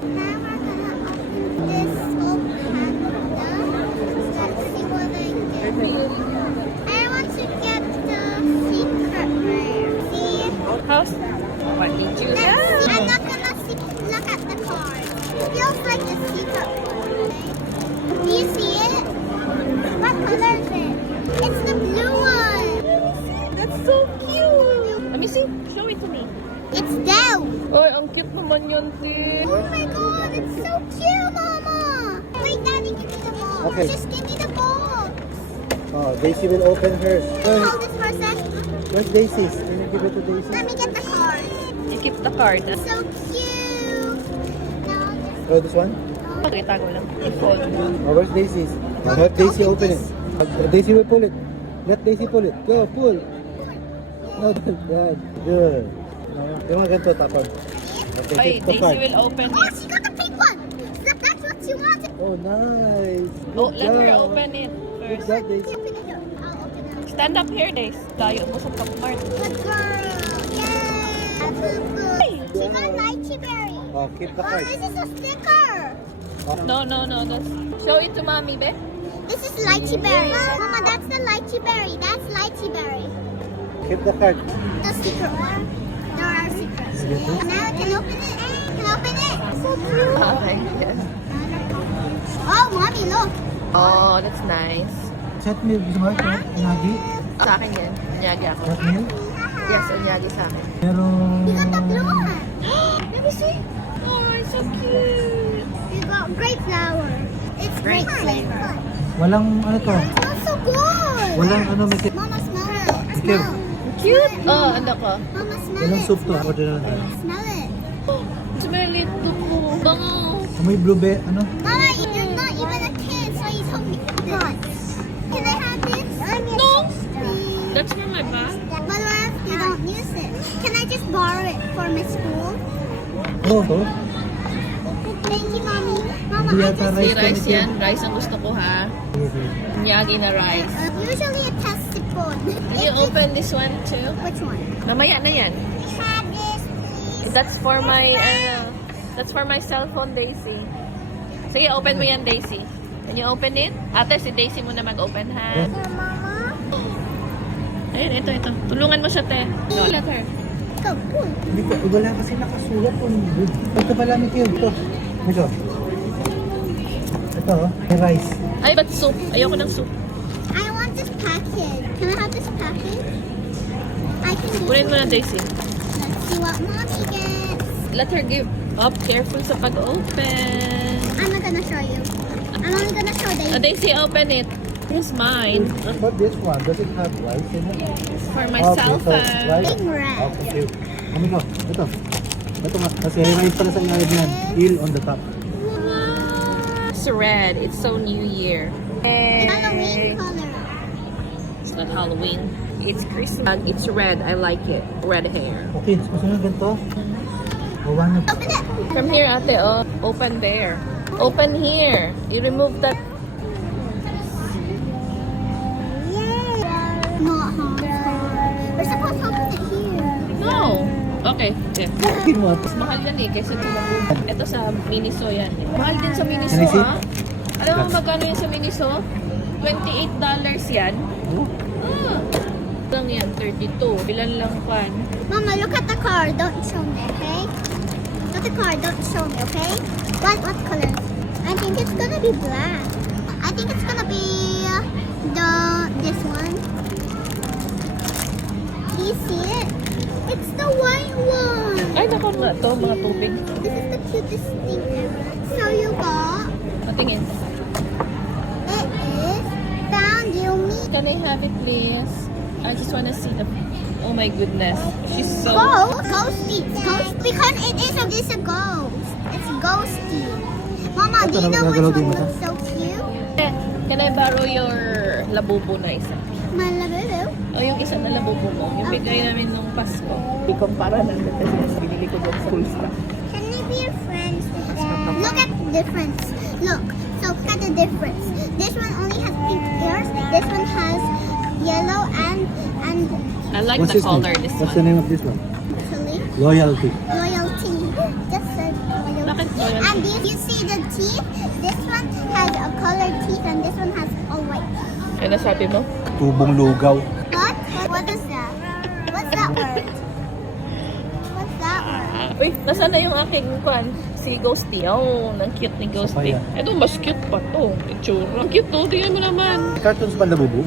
Now we're gonna open this old panda. Let's see what I get. I want to get the secret rare. See? House? What did you Let's get? see. I'm not gonna see. Look at the card. It feels like the secret one. Do you see it? What color is it? It's the blue one. That's so cute! Let me see. Show it to me. It's Dell. Ay, ang cute naman yun, sis. Oh my god, it's so cute, Mama. Wait, Daddy, give me the box. Okay. Just give me the box. Oh, Daisy will open hers. Hold this for a sec. Where's Daisy's? Can you give it to Daisy? Let me get the card. You keep the card. So cute. Now this. Oh, this one? Pakita ko lang. I-fold mo. Oh, where's Daisy's? Oh, let Daisy open it. Daisy will pull it. Let Daisy pull it. Go, pull. No, Dad. Good. Yung mga ganito, tapon. Okay, Ay, keep the Daisy card. will open Oh, it. she got the pink one. That's what she wanted. Oh, nice. Oh, Good let her job. open it Good first. job, Daisy. Open it. I'll open it. Stand up here, Daisy. Layo mo sa top part. Good girl. Yay. She got lychee berry. Oh, keep the Oh, card. this is a sticker. No. That's... Show it to mommy, be. This is lychee berry. Mama, that's the lychee berry. That's lychee berry. Keep the card. The secret one. There are secrets. Now I can open it. Can open it. So cute. Okay. Oh, mommy, look. Oh, that's nice. Set meal, gusto mo ito? Unagi? Sa akin yan. Unyagi ako. Set meal? Yes, unyagi sa akin. Meron... You got the blue one. Let me see. Oh, it's so cute. You got grape flower. It's grape flavor. Walang ano to? It smells so good. Walang ano, may Mama, smell it. Ikaw. Smell. Cute. Oh, ano ko? Mama, smell walang it. soup to. Order na lang. Smell it. Smell it to po. Bango. May blueberry, ano? Mama, you're not even a kid, so you told me this. Can I have this? No. Please. That's for my bag. But what if you don't use it? Can I just borrow it for my school? Ano to? Thank you, Mommy. Mama, Hindi I yata just... Si rice yan. Rice ang gusto ko, ha? Unyagi na rice. Usually a test spoon. Can you open this one too? Which one? Mamaya na yan. We have this, please. That's for my, that's for my cell phone, Daisy. Sige, open mo yan, Daisy. Can you open it? Ate, si Daisy muna mag-open, ha? Mama. Ayun, ito. Tulungan mo siya, te. No, let her. Go, pull. Hindi ko, wala kasi nakasulat kung ito pala may kayo. Ito. Ito, may rice. Ay, ba't soup? Ayoko ng soup. I want this package. Can I have this package? I can use Kunin mo it. na, Daisy. Let's see what Mommy gets. Let her give up. Careful sa pag-open. I'm not gonna show you. I'm only gonna show Oh, Daisy. Daisy, open it. Here's mine. But this one, does it have rice in it? For my Okay, cell so phone. rice. Big red. Okay. Ano ko? Ito. Ito nga. Kasi may rice pala sa ilalim yan. Eel on the top. It's red. It's so New Year. Halloween color. It's not Halloween. It's Christmas. It's red. I like it. Red hair. Okay, gusto nyo ganito? O, one Open it. From here, ate, oh. Open there. Open here. You remove that. Yay. Not hard. We're supposed to open it here. No. Okay. Yeah. Okay mo. Mas mahal yan eh, kaysa sa Labubu. Ito sa Miniso yan. Mahal din sa Miniso, Can I see? ha? Alam mo magkano yan sa Miniso? $28 yan. Oh, Ah. Lang yan, 32. Bilan lang pan. Mama, look at the card. Don't show me, okay? Look at the card. Don't show me, okay? What color? I think it's gonna be black. I think it's gonna be this one. Do you see it? It's the white one. Ay, naku nga to, mga tubig. This is the cutest thing ever. So you got Patingin. it is found you me. Can I have it, please? I just wanna see the... Oh my goodness. She's so... Ghosty. Ghost because it is a ghost. It's ghosty. Mama, do you know which one looks so cute? Can I borrow your labubo na isa? Malabubu. O yung isa na labubo mo. Yung bigay namin nung Pasko. I-compara natin kasi mas binili ko dyan sa full stock. Can we be your friends with them? Look at the difference. Look. So look at the difference. This one only has pink ears. This one has yellow and I like what's the this color one? this What's one. the name of this one? actually Loyalty. loyalty. Just said loyalty. akin. Oh, yan. And you see the teeth? This one has a colored teeth and this one has all white teeth. Ano sabi mo? Tubong lugaw. What? What is that? What's that word? What's that word? Uy, nasaan na yung aking kwan? Si Ghosty. Oh, ang cute ni Ghosty. Papaya. Ito, mas cute pa to. Itsura. Ang cute to. Tingnan mo naman. Cartoons ba nabubo?